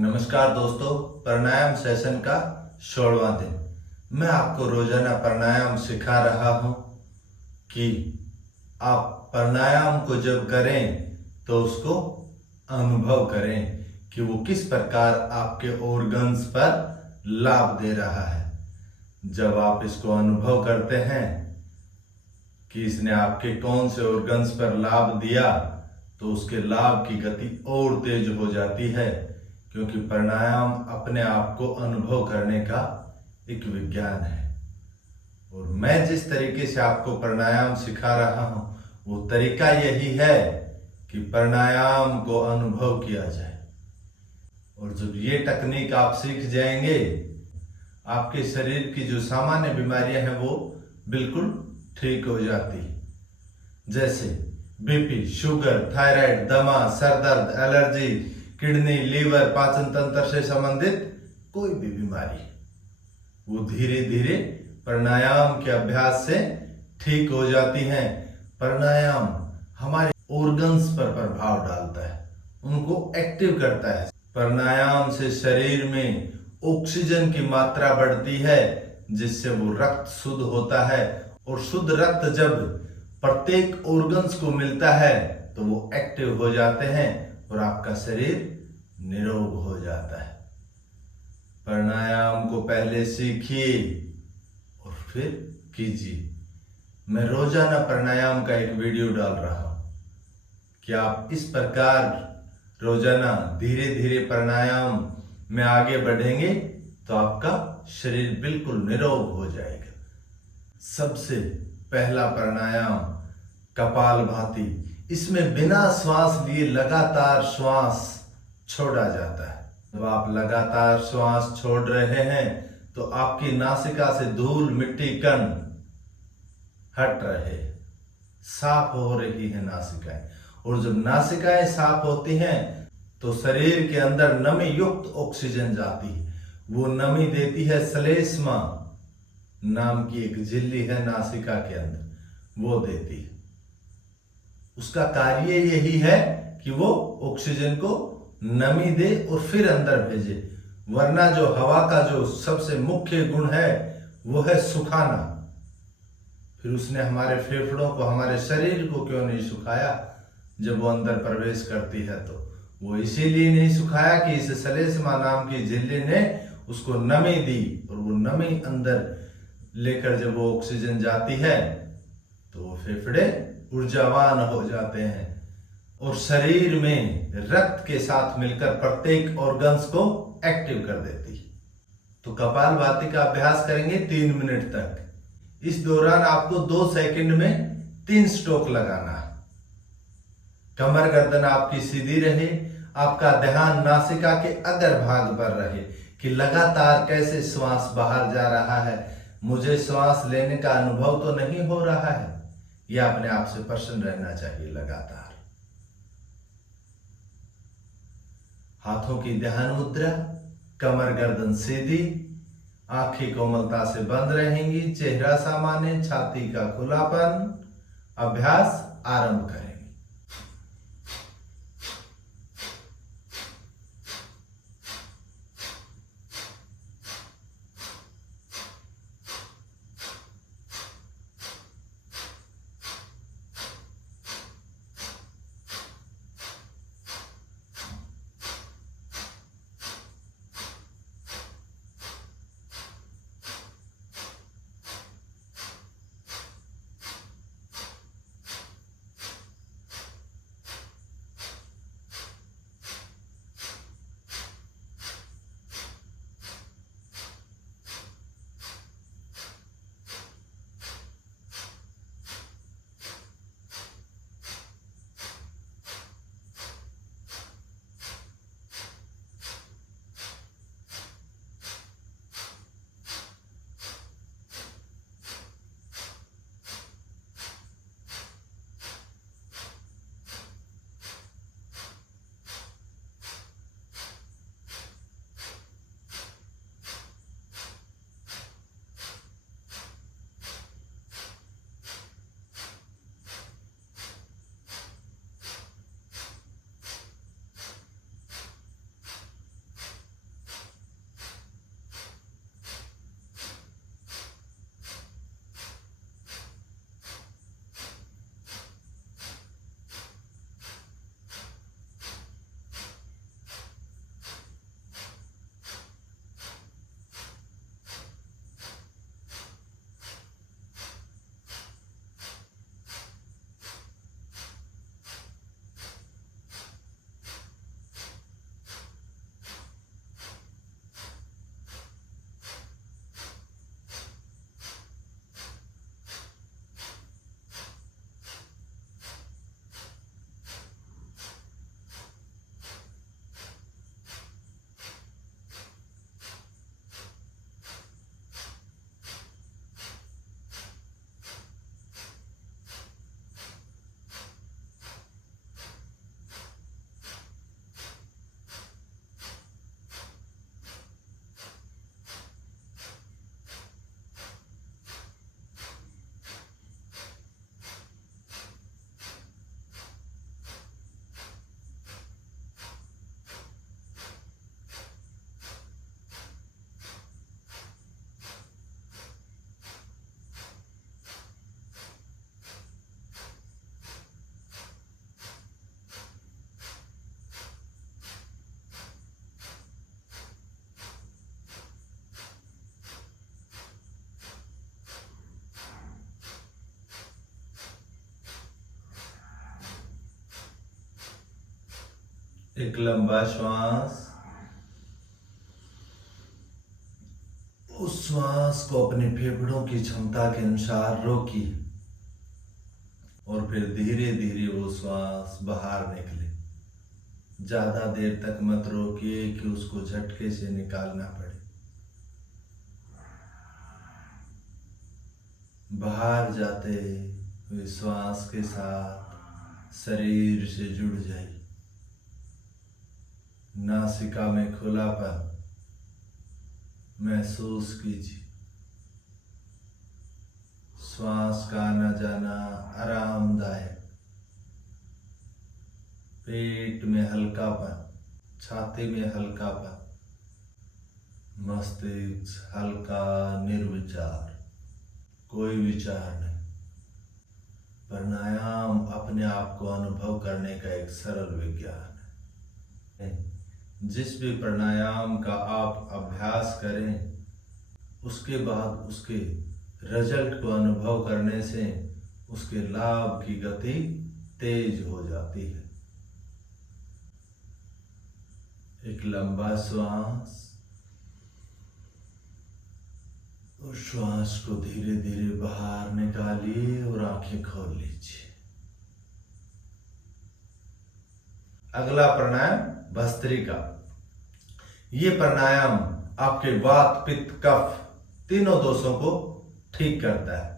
नमस्कार दोस्तों, प्राणायाम सेशन का 16वां दिन। मैं आपको रोजाना प्राणायाम सिखा रहा हूं कि आप प्राणायाम को जब करें तो उसको अनुभव करें कि वो किस प्रकार आपके ऑर्गन्स पर लाभ दे रहा है। जब आप इसको अनुभव करते हैं कि इसने आपके कौन से ऑर्गन्स पर लाभ दिया, तो उसके लाभ की गति और तेज हो जाती है, क्योंकि प्राणायाम अपने आप को अनुभव करने का एक विज्ञान है। और मैं जिस तरीके से आपको प्राणायाम सिखा रहा हूं, वो तरीका यही है कि प्राणायाम को अनुभव किया जाए। और जब ये टेक्निक आप सीख जाएंगे, आपके शरीर की जो सामान्य बीमारियां हैं वो बिल्कुल ठीक हो जाती। जैसे बीपी, शुगर, थायराइड, दमा, सर दर्द, एलर्जी, किडनी, लीवर, पाचन तंत्र से संबंधित कोई भी बीमारी, वो धीरे धीरे प्राणायाम के अभ्यास से ठीक हो जाती हैं। प्राणायाम हमारे ऑर्गन्स पर प्रभाव डालता है, उनको एक्टिव करता है। प्राणायाम से शरीर में ऑक्सीजन की मात्रा बढ़ती है, जिससे वो रक्त शुद्ध होता है। और शुद्ध रक्त जब प्रत्येक ऑर्गन्स को मिलता है तो वो एक्टिव हो जाते हैं और आपका शरीर निरोग हो जाता है। प्राणायाम को पहले सीखिए और फिर कीजिए। मैं रोजाना प्राणायाम का एक वीडियो डाल रहा हूं कि आप इस प्रकार रोजाना धीरे धीरे प्राणायाम में आगे बढ़ेंगे तो आपका शरीर बिल्कुल निरोग हो जाएगा। सबसे पहला प्राणायाम कपालभाति। इसमें बिना श्वास लिए लगातार श्वास छोड़ा जाता है। जब आप लगातार श्वास छोड़ रहे हैं तो आपकी नासिका से धूल, मिट्टी, कण हट रहे, साफ हो रही है नासिकाएं। और जब नासिकाएं साफ होती हैं तो शरीर के अंदर नमी युक्त ऑक्सीजन जाती है। वो नमी देती है श्लेष्मा नाम की एक झिल्ली है नासिका के अंदर, वो देती है। उसका कार्य यही है कि वो ऑक्सीजन को नमी दे और फिर अंदर भेजे। वरना जो हवा का जो सबसे मुख्य गुण है वो है सुखाना। फिर उसने हमारे फेफड़ों को, हमारे शरीर को क्यों नहीं सुखाया जब वो अंदर प्रवेश करती है? तो वो इसीलिए नहीं सुखाया कि इस श्लेष्मा नाम की झिल्ली ने उसको नमी दी, और वो नमी अंदर लेकर जब वो ऑक्सीजन जाती है तो वो फेफड़े ऊर्जावान हो जाते हैं और शरीर में रक्त के साथ मिलकर प्रत्येक ऑर्गन्स को एक्टिव कर देती है। तो कपालभाति का अभ्यास करेंगे 3 मिनट तक। इस दौरान आपको 2 सेकंड में 3 स्ट्रोक लगाना है। कमर गर्दन आपकी सीधी रहे, आपका ध्यान नासिका के अग्र भाग पर रहे कि लगातार कैसे श्वास बाहर जा रहा है, मुझे श्वास लेने का अनुभव तो नहीं हो रहा है। यह अपने आप से प्रसन्न रहना चाहिए। लगातार हाथों की ध्यान मुद्रा, कमर गर्दन सीधी, आंखें कोमलता से बंद रहेंगी, चेहरा सामान्य, छाती का खुलापन। अभ्यास आरंभ करें। एक लंबा श्वास। उस श्वास को अपने फेफड़ों की क्षमता के अनुसार रोकिए और फिर धीरे धीरे वो श्वास बाहर निकले। ज्यादा देर तक मत रोकिए कि उसको झटके से निकालना पड़े। बाहर जाते हुए श्वास के साथ शरीर से जुड़ जाइए। नासिका में खुलापन महसूस कीजिए। श्वास का आना जाना आरामदायक। पेट में हल्कापन, छाती में हल्कापन, मस्तिष्क हल्का निर्विचार, कोई विचार नहीं। प्राणायाम अपने आप को अनुभव करने का एक सरल विज्ञान है। जिस भी प्राणायाम का आप अभ्यास करें उसके बाद उसके रिजल्ट को अनुभव करने से उसके लाभ की गति तेज हो जाती है। एक लंबा श्वास। उस श्वास को धीरे धीरे बाहर निकालिए और आंखें खोल लीजिए। अगला प्राणायाम भस्त्रिका। ये प्राणायाम आपके वात, पित्त, कफ तीनों दोषों को ठीक करता है।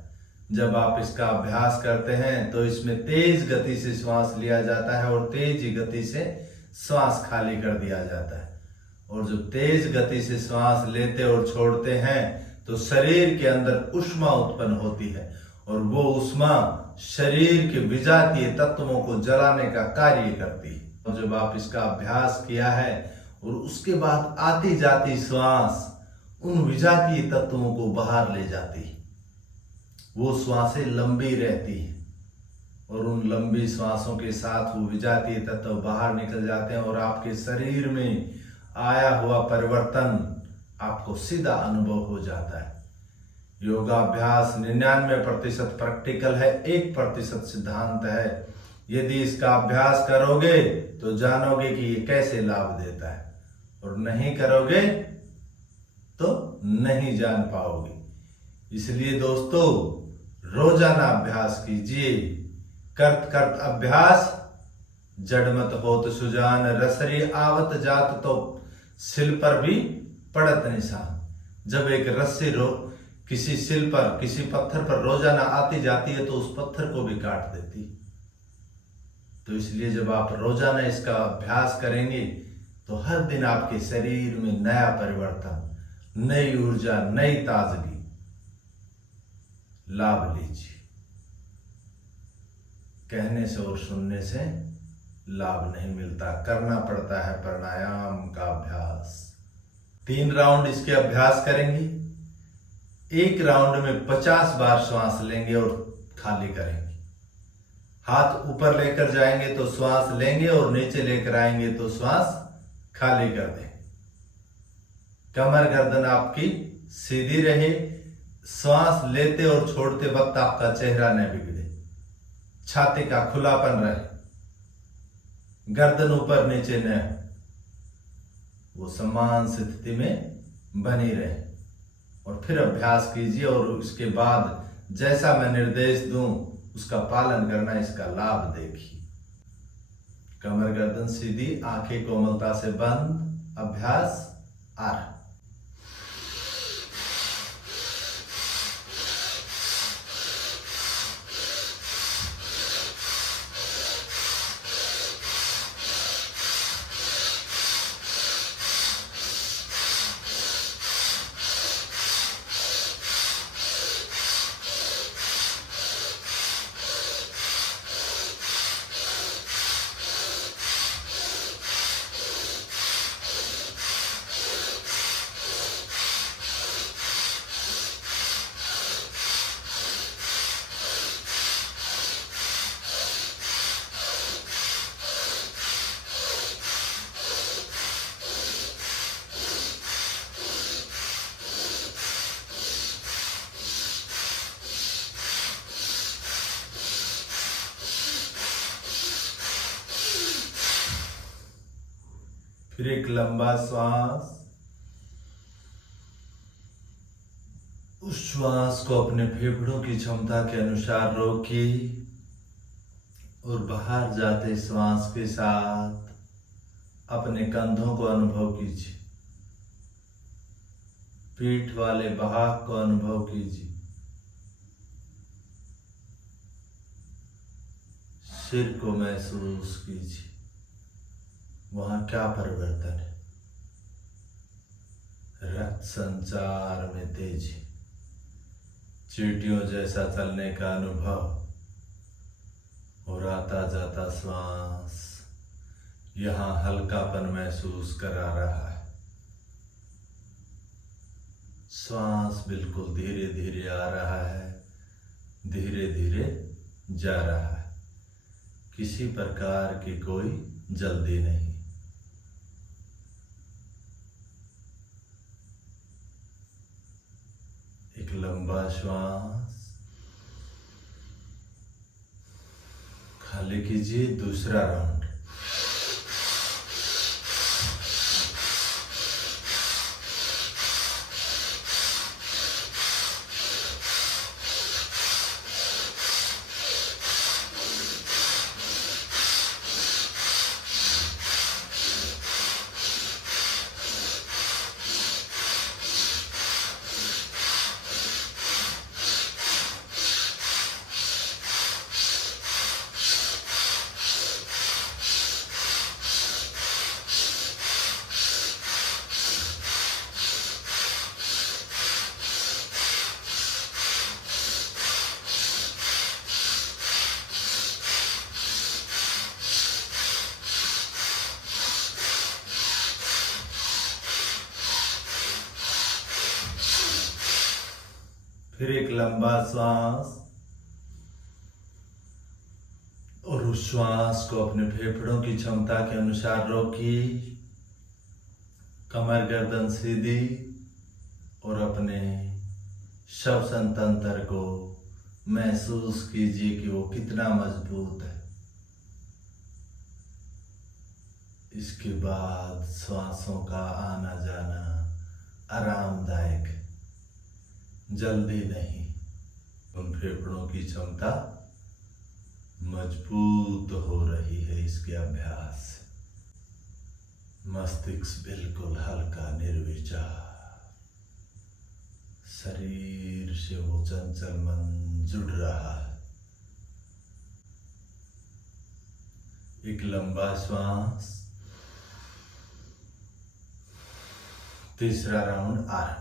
जब आप इसका अभ्यास करते हैं तो इसमें तेज गति से श्वास लिया जाता है और तेज गति से श्वास खाली कर दिया जाता है। और जब तेज गति से श्वास लेते और छोड़ते हैं तो शरीर के अंदर ऊष्मा उत्पन्न होती है और वो ऊष्मा शरीर के विजातीय तत्वों को जलाने का कार्य करती है। और जब आप इसका अभ्यास किया है और उसके बाद आती जाती श्वास उन विजातीय तत्वों को बाहर ले जाती है, वो श्वासें लंबी रहती हैं और उन लंबी श्वासों के साथ वो विजातीय तत्व बाहर निकल जाते हैं और आपके शरीर में आया हुआ परिवर्तन आपको सीधा अनुभव हो जाता है। योगाभ्यास 99% प्रैक्टिकल है, 1% सिद्धांत है। यदि इसका अभ्यास करोगे तो जानोगे कि ये कैसे लाभ देता है और नहीं करोगे तो नहीं जान पाओगे। इसलिए दोस्तों रोजाना अभ्यास कीजिए। करत करत अभ्यास जड़मत होत सुजान, रसरी आवत जात तो सिल पर भी पड़त निशान। जब एक रस्सी किसी सिल पर, किसी पत्थर पर रोजाना आती जाती है तो उस पत्थर को भी काट देती। तो इसलिए जब आप रोजाना इसका अभ्यास करेंगे तो हर दिन आपके शरीर में नया परिवर्तन, नई ऊर्जा, नई ताजगी लाभ लीजिए। कहने से और सुनने से लाभ नहीं मिलता, करना पड़ता है प्राणायाम का अभ्यास। 3 राउंड इसके अभ्यास करेंगे। एक राउंड में 50 बार श्वास लेंगे और खाली करेंगे। हाथ ऊपर लेकर जाएंगे तो श्वास लेंगे और नीचे लेकर आएंगे तो श्वास खाली कर देंगे। कमर गर्दन आपकी सीधी रहे। श्वास लेते और छोड़ते वक्त आपका चेहरा न बिगड़े। छाती का खुलापन रहे। गर्दन ऊपर नीचे न, वो समान स्थिति में बनी रहे। और फिर अभ्यास कीजिए और उसके बाद जैसा मैं निर्देश दूं उसका पालन करना, इसका लाभ देखिए। कमर गर्दन सीधी, आंखें कोमलता से बंद। अभ्यास आरंभ। फिर एक लंबा श्वास। उस श्वास को अपने फेफड़ों की क्षमता के अनुसार रोकिए और बाहर जाते श्वास के साथ अपने कंधों को अनुभव कीजिए, पीठ वाले भाग को अनुभव कीजिए, सिर को महसूस कीजिए, वहां क्या परिवर्तन है। रक्त संचार में तेजी, चींटियों जैसा चलने का अनुभव और आता जाता श्वास यहाँ हल्कापन महसूस करा रहा है। श्वास बिल्कुल धीरे धीरे आ रहा है, धीरे धीरे जा रहा है, किसी प्रकार की कोई जल्दी नहीं। एक लंबा श्वास खाली कीजिए। दूसरा राउंड। फिर एक लंबा श्वास और उस श्वास को अपने फेफड़ों की क्षमता के अनुसार रोकिए। कमर गर्दन सीधी और अपने श्वसन तंत्र को महसूस कीजिए कि वो कितना मजबूत है। इसके बाद श्वासों का आना जाना आरामदायक है, जल्दी नहीं। उन फेफड़ों की क्षमता मजबूत हो रही है इसके अभ्यास से। मस्तिष्क बिल्कुल हल्का निर्विचार, शरीर से वो चंचल मन जुड़ रहा है। एक लंबा श्वास। तीसरा राउंड आरंभ।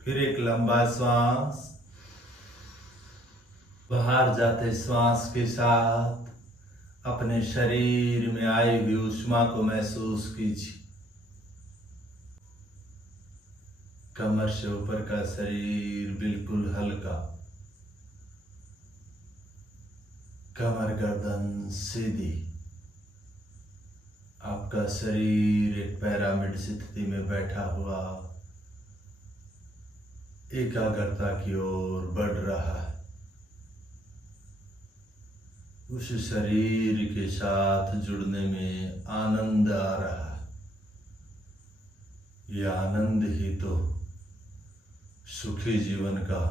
फिर एक लंबा श्वास। बाहर जाते श्वास के साथ अपने शरीर में आई हुई ऊष्मा को महसूस कीजिए। कमर से ऊपर का शरीर बिल्कुल हल्का, कमर गर्दन सीधी, आपका शरीर एक पिरामिड स्थिति में बैठा हुआ एकाग्रता की ओर बढ़ रहा है। उस शरीर के साथ जुड़ने में आनंद आ रहा है। यह आनंद ही तो सुखी जीवन का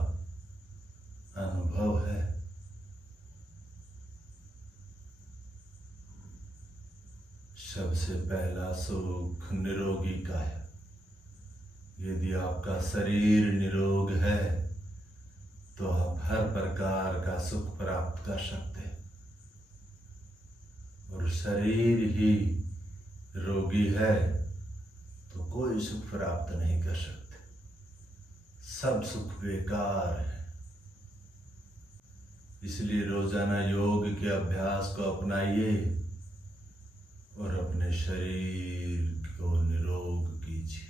अनुभव है। सबसे पहला सुख निरोगी का है। यदि आपका शरीर निरोग है तो आप हर प्रकार का सुख प्राप्त कर सकते हैं। और शरीर ही रोगी है तो कोई सुख प्राप्त नहीं कर सकते, सब सुख बेकार है। इसलिए रोजाना योग के अभ्यास को अपनाइए और अपने शरीर को निरोग कीजिए।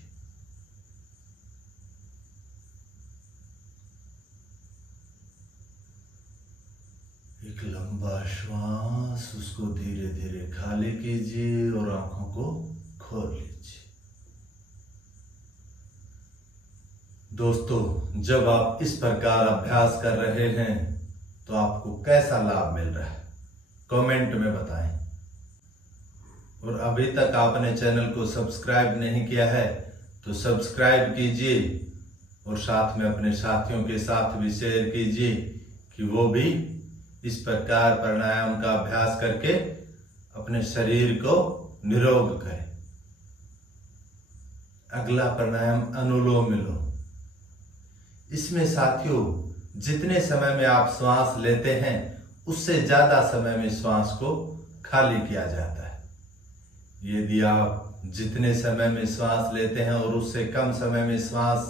एक लंबा श्वास, उसको धीरे धीरे खाली कीजिए और आंखों को खोल लीजिए। दोस्तों, जब आप इस प्रकार अभ्यास कर रहे हैं तो आपको कैसा लाभ मिल रहा है, कमेंट में बताएं। और अभी तक आपने चैनल को सब्सक्राइब नहीं किया है तो सब्सक्राइब कीजिए और साथ में अपने साथियों के साथ भी शेयर कीजिए कि वो भी इस प्रकार प्राणायाम का अभ्यास करके अपने शरीर को निरोग करें। अगला प्राणायाम अनुलोम विलोम। इसमें साथियों, जितने समय में आप श्वास लेते हैं उससे ज्यादा समय में श्वास को खाली किया जाता है। यदि आप जितने समय में श्वास लेते हैं और उससे कम समय में श्वास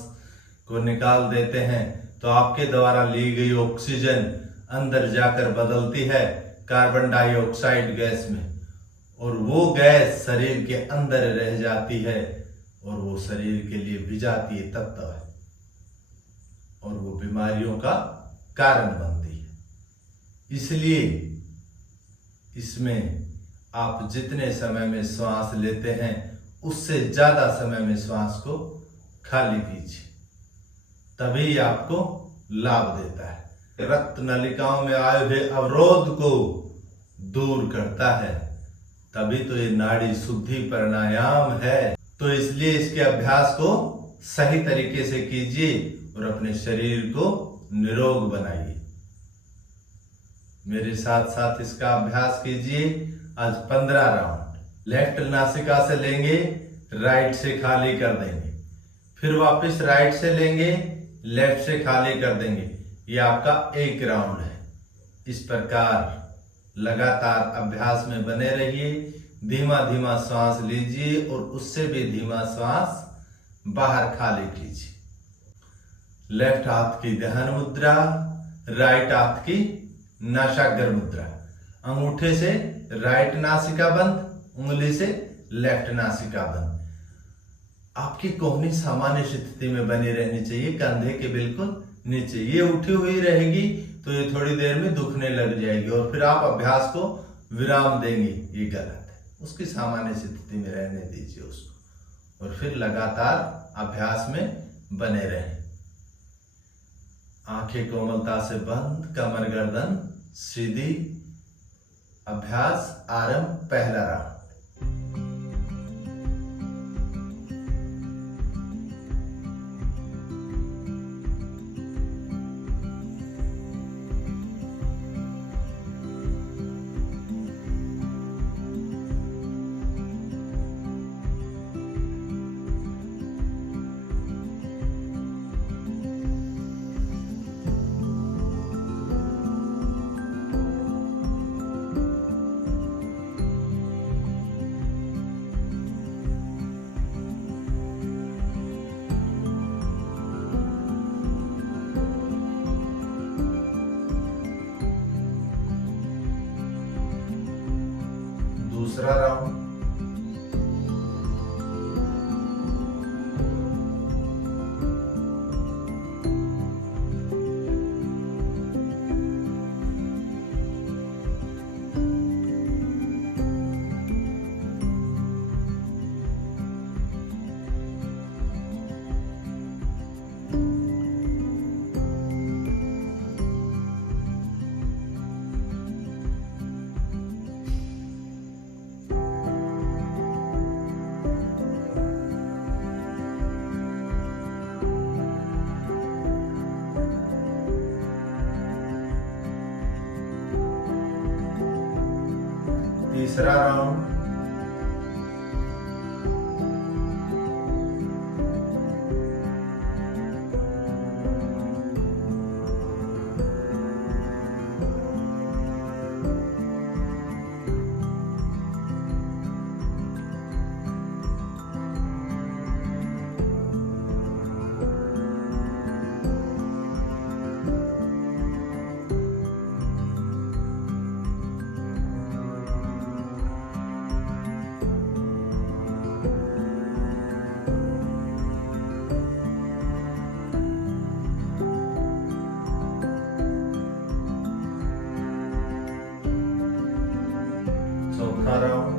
को निकाल देते हैं तो आपके द्वारा ली गई ऑक्सीजन अंदर जाकर बदलती है कार्बन डाइऑक्साइड गैस में, और वो गैस शरीर के अंदर रह जाती है और वो शरीर के लिए विजातीय तत्व है और वो बीमारियों का कारण बनती है। इसलिए इसमें आप जितने समय में श्वास लेते हैं उससे ज्यादा समय में श्वास को खाली कीजिए, तभी आपको लाभ देता है। रक्त नलिकाओं में आए हुए अवरोध को दूर करता है, तभी तो ये नाड़ी शुद्धि प्राणायाम है। तो इसलिए इसके अभ्यास को सही तरीके से कीजिए और अपने शरीर को निरोग बनाइए। मेरे साथ साथ इसका अभ्यास कीजिए। आज 15 राउंड लेफ्ट नासिका से लेंगे, राइट से खाली कर देंगे, फिर वापस राइट से लेंगे, लेफ्ट से खाली कर देंगे। ये आपका एक राउंड है। इस प्रकार लगातार अभ्यास में बने रहिए। धीमा धीमा श्वास लीजिए और उससे भी धीमा श्वास बाहर खाली कीजिए। लेफ्ट हाथ की ध्यान मुद्रा, राइट हाथ की नासाग्र मुद्रा। अंगूठे से राइट नासिका बंद, उंगली से लेफ्ट नासिका बंद। आपकी कोहनी सामान्य स्थिति में बनी रहनी चाहिए, कंधे के बिल्कुल नीचे। ये उठी हुई रहेगी तो ये थोड़ी देर में दुखने लग जाएगी और फिर आप अभ्यास को विराम देंगे, ये गलत है। उसकी सामान्य स्थिति में रहने दीजिए उसको और फिर लगातार अभ्यास में बने रहें। आंखें कोमलता से बंद, कमर गर्दन सीधी। अभ्यास आरंभ, पहला राउंड। दूसरा राउंड। तीसरा राउंड। चौथा राउंड।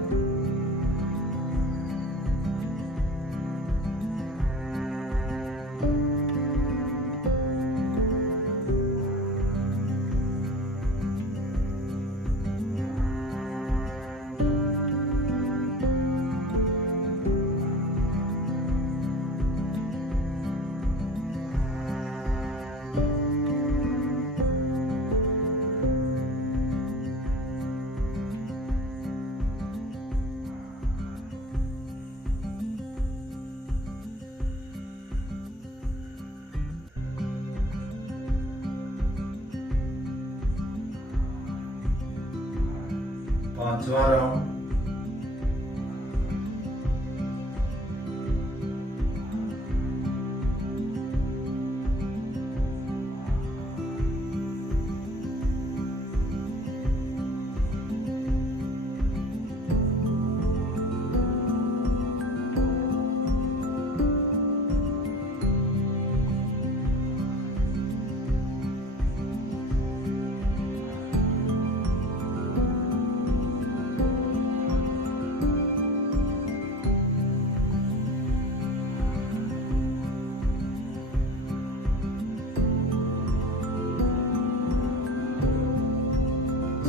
पांचवा राउंड।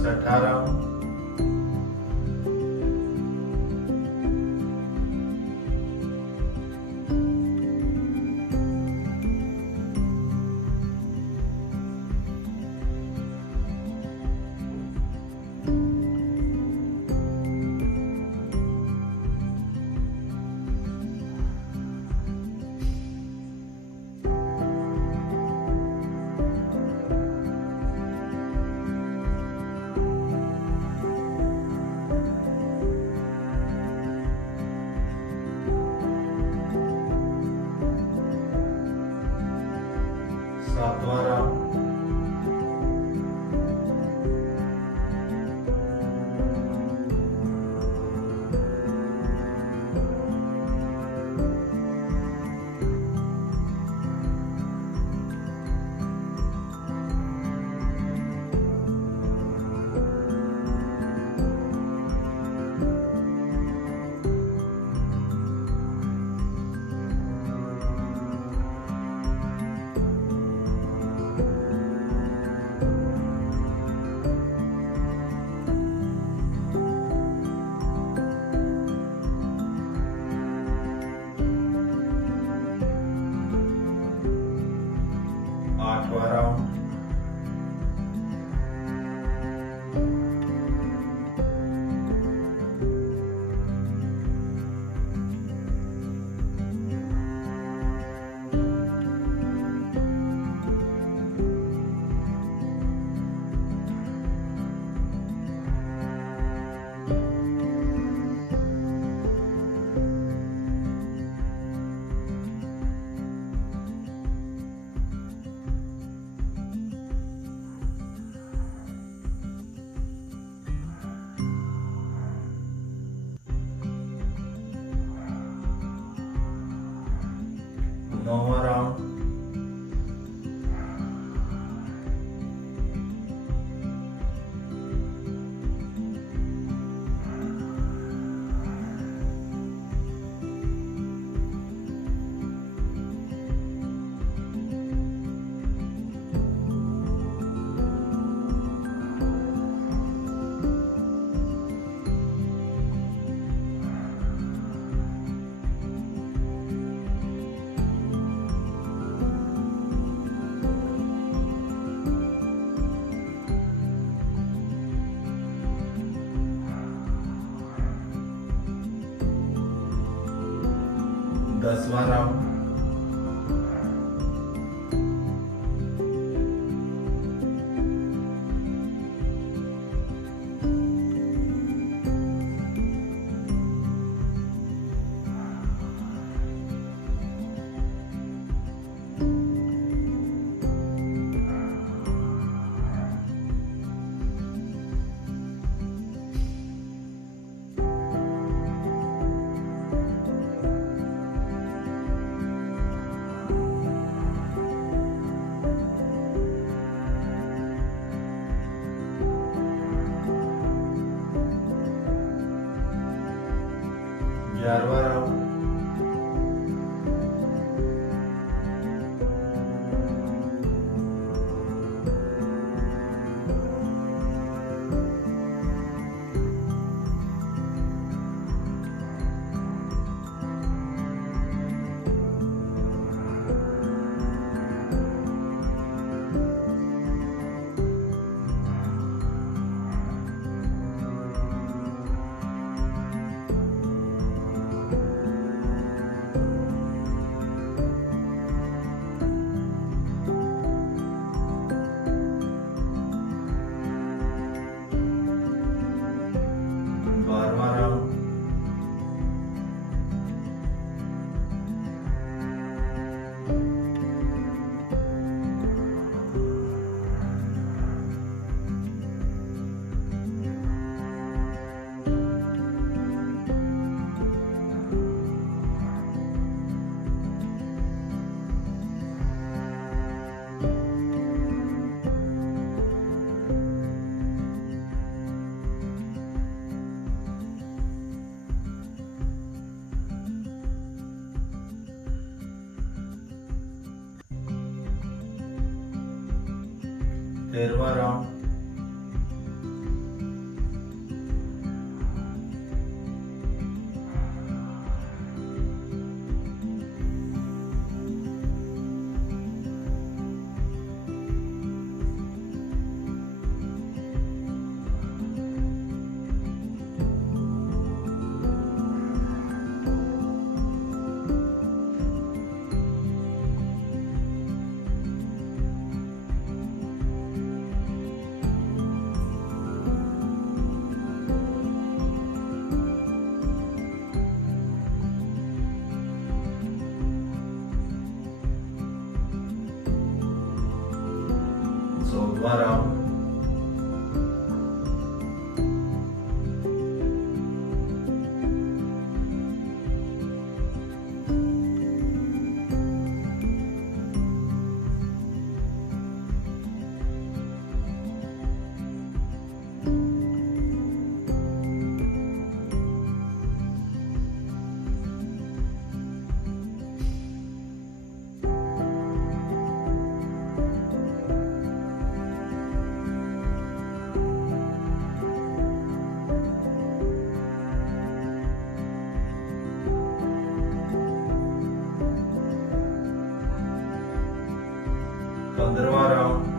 छठा राउंड। सातवां राउंड। आठवां राउंड। नौवां राउंड। दसवां राउंड। 11वां राउंड। तेरहवां राउंड। चौदहवां राउंड। पंद्रहवां राउंड।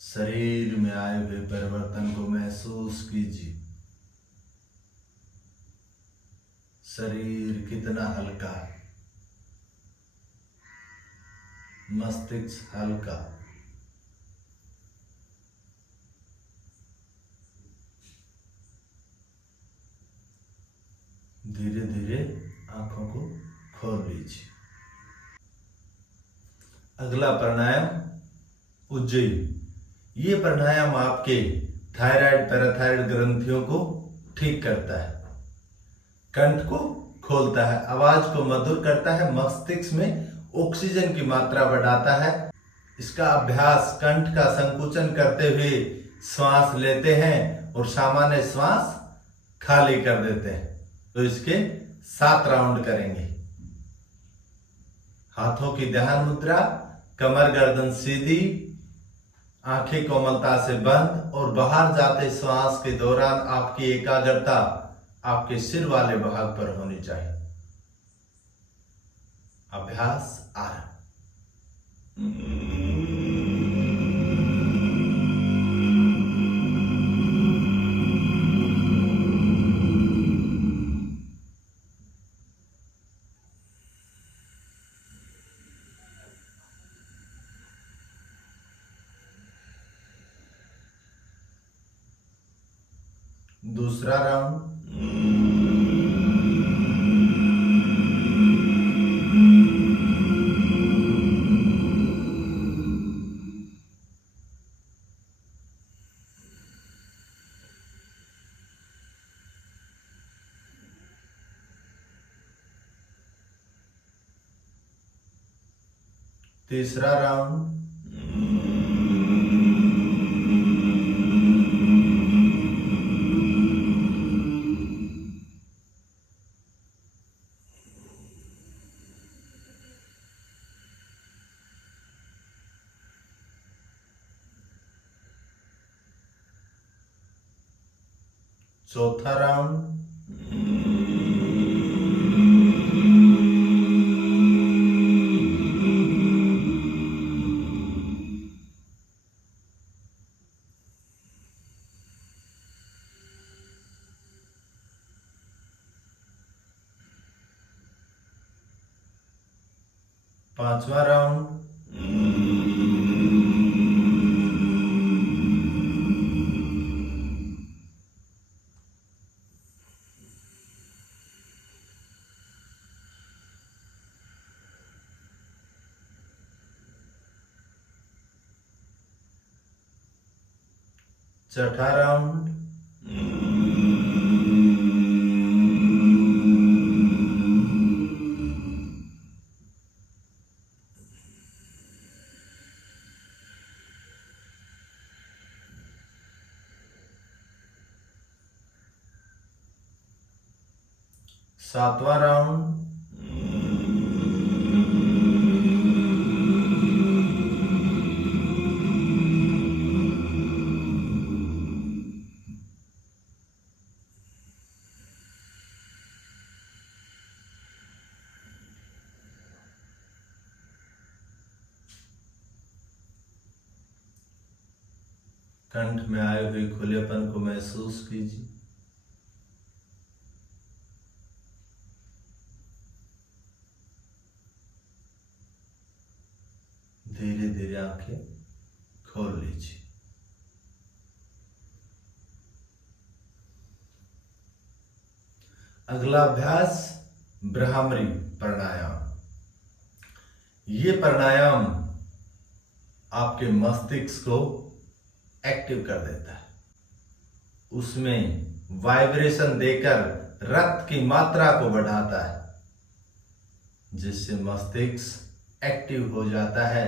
शरीर में आए हुए परिवर्तन को महसूस कीजिए। शरीर कितना हल्का है, मस्तिष्क हल्का। धीरे धीरे आंखों को खोल लीजिए। अगला प्राणायाम उज्जयी। ये प्राणायाम आपके थायराइड पैराथायराइड ग्रंथियों को ठीक करता है, कंठ को खोलता है, आवाज को मधुर करता है, मस्तिष्क में ऑक्सीजन की मात्रा बढ़ाता है। इसका अभ्यास कंठ का संकुचन करते हुए श्वास लेते हैं और सामान्य श्वास खाली कर देते हैं। तो इसके 7 राउंड करेंगे। हाथों की ध्यान मुद्रा, कमर गर्दन सीधी, आंखें कोमलता से बंद और बाहर जाते श्वास के दौरान आपकी एकाग्रता आपके सिर वाले भाग पर होनी चाहिए। अभ्यास आरंभ। दूसरा राउंड। तीसरा राउंड। चौथा राउंड। पांचवा राउंड। छठा राउंड। सातवां राउंड। कंठ में आए हुए खुलेपन को महसूस कीजिए। धीरे धीरे आंखें खोल लीजिए। अगला अभ्यास ब्राह्मरी प्राणायाम। ये प्राणायाम आपके मस्तिष्क को एक्टिव कर देता है, उसमें वाइब्रेशन देकर रक्त की मात्रा को बढ़ाता है, जिससे मस्तिष्क एक्टिव हो जाता है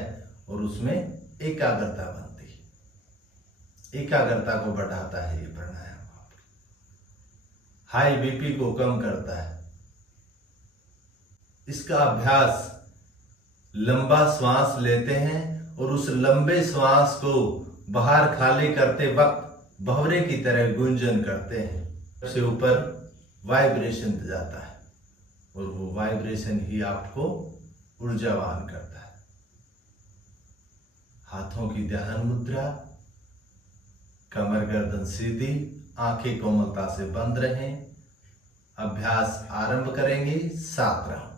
और उसमें एकाग्रता बनती है। एकाग्रता को बढ़ाता है ये प्राणायाम। हाई बीपी को कम करता है। इसका अभ्यास लंबा श्वास लेते हैं और उस लंबे श्वास को बाहर खाली करते वक्त भंवरे की तरह गुंजन करते हैं। सबसे ऊपर वाइब्रेशन जाता है और वो वाइब्रेशन ही आपको ऊर्जावान करता है। हाथों की ध्यान मुद्रा, कमर गर्दन सीधी, आंखें कोमलता से बंद रहें। अभ्यास आरंभ करेंगे। 7 राउंड।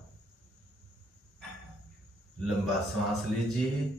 लंबा सांस लीजिए।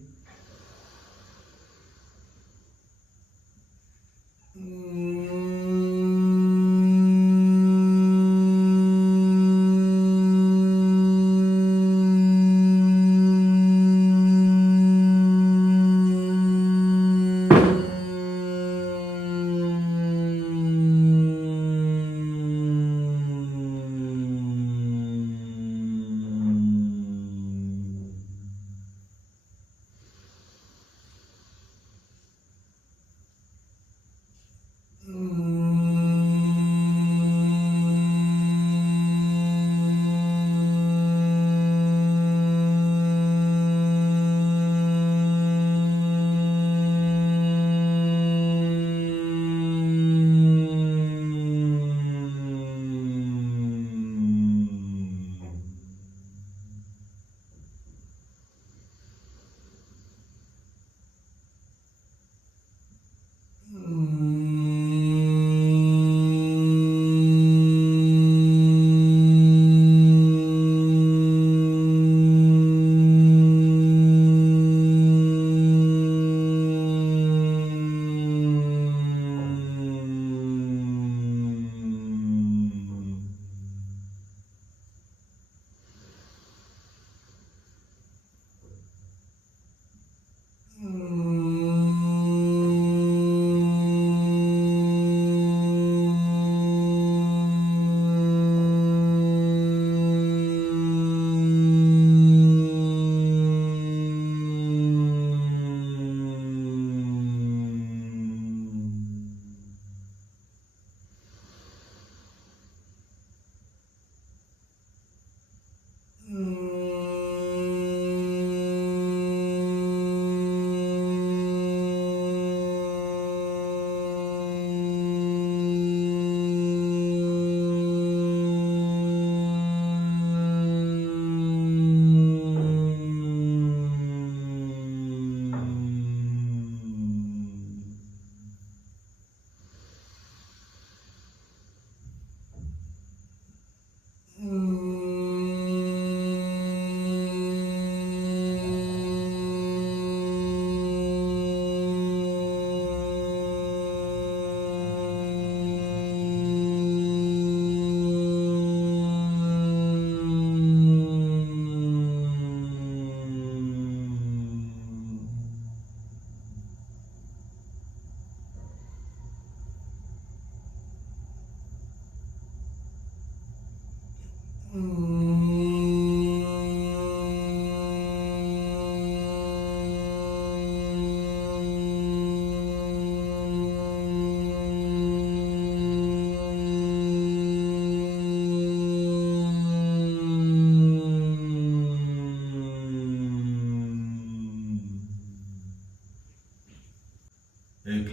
एक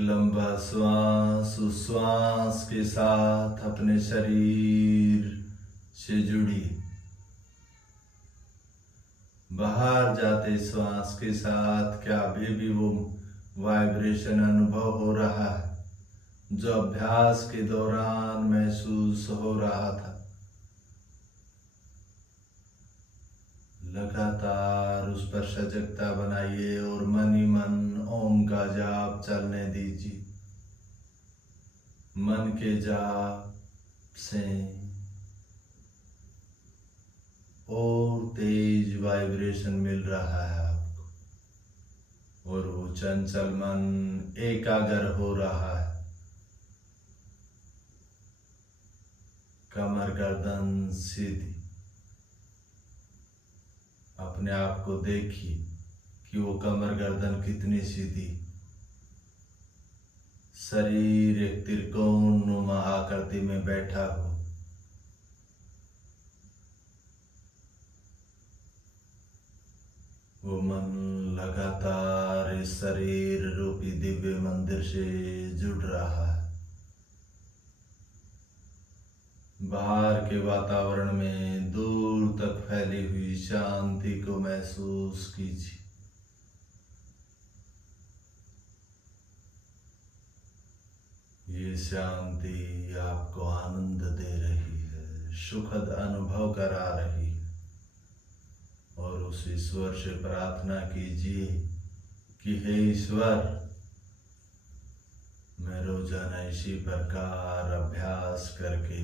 लंबा श्वास उश्वास के साथ अपने शरीर से जुड़िए। बाहर जाते श्वास के साथ क्या अभी भी वो वाइब्रेशन अनुभव हो रहा है जो अभ्यास के दौरान महसूस हो रहा था? लगातार उस पर सजगता बनाइए और मन ही मन ओम का जाप चलने दीजिए। मन के जाप से और तेज वाइब्रेशन मिल रहा है आपको और वो चंचल मन एकाग्र हो रहा है। कमर गर्दन सीधी। अपने आप को देखिए कि वो कमर गर्दन कितनी सीधी। शरीर एक त्रिकोण नुमा आकृति में बैठा हो। वो मन लगातार इस शरीर रूपी दिव्य मंदिर से जुड़ रहा है। बाहर के वातावरण में दूर तक फैली हुई शांति को महसूस कीजिए। ये शांति आपको आनंद दे रही है, सुखद अनुभव करा रही है और उस ईश्वर से प्रार्थना कीजिए कि हे ईश्वर, मैं रोजाना इसी प्रकार अभ्यास करके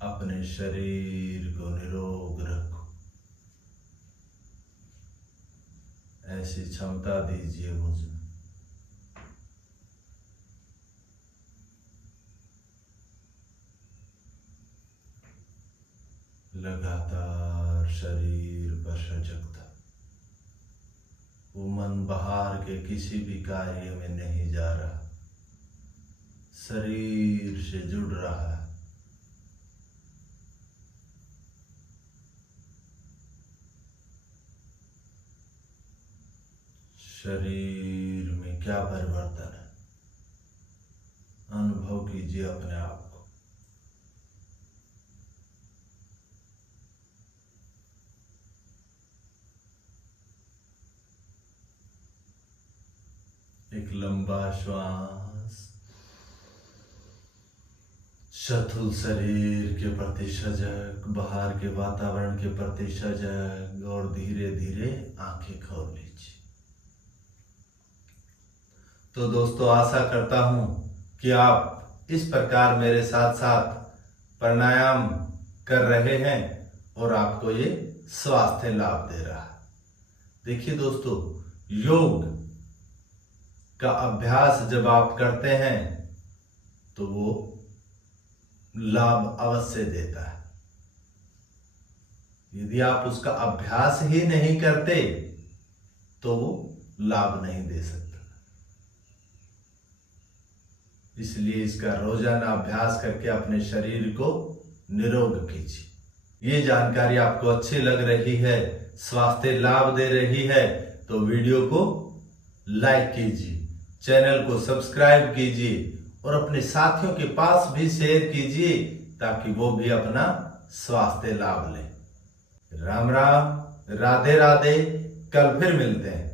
अपने शरीर को निरोग रखो। ऐसी क्षमता दीजिए मुझे। लगातार शरीर पर सजगता। वो मन बाहर के किसी भी कार्य में नहीं जा रहा, शरीर से जुड़ रहा है। शरीर में क्या परिवर्तन है, अनुभव कीजिए अपने आप को। एक लंबा श्वास शतुल शरीर के प्रति सजग, बाहर के वातावरण के प्रति सजग और धीरे धीरे आंखें खोल लीजिए। तो दोस्तों, आशा करता हूं कि आप इस प्रकार मेरे साथ साथ प्राणायाम कर रहे हैं और आपको ये स्वास्थ्य लाभ दे रहा है। देखिए दोस्तों, योग का अभ्यास जब आप करते हैं तो वो लाभ अवश्य देता है। यदि आप उसका अभ्यास ही नहीं करते तो वो लाभ नहीं दे सकता। इसलिए इसका रोजाना अभ्यास करके अपने शरीर को निरोग कीजिए। ये जानकारी आपको अच्छी लग रही है, स्वास्थ्य लाभ दे रही है, तो वीडियो को लाइक कीजिए, चैनल को सब्सक्राइब कीजिए और अपने साथियों के पास भी शेयर कीजिए ताकि वो भी अपना स्वास्थ्य लाभ लें। राम राम, राधे राधे। कल फिर मिलते हैं।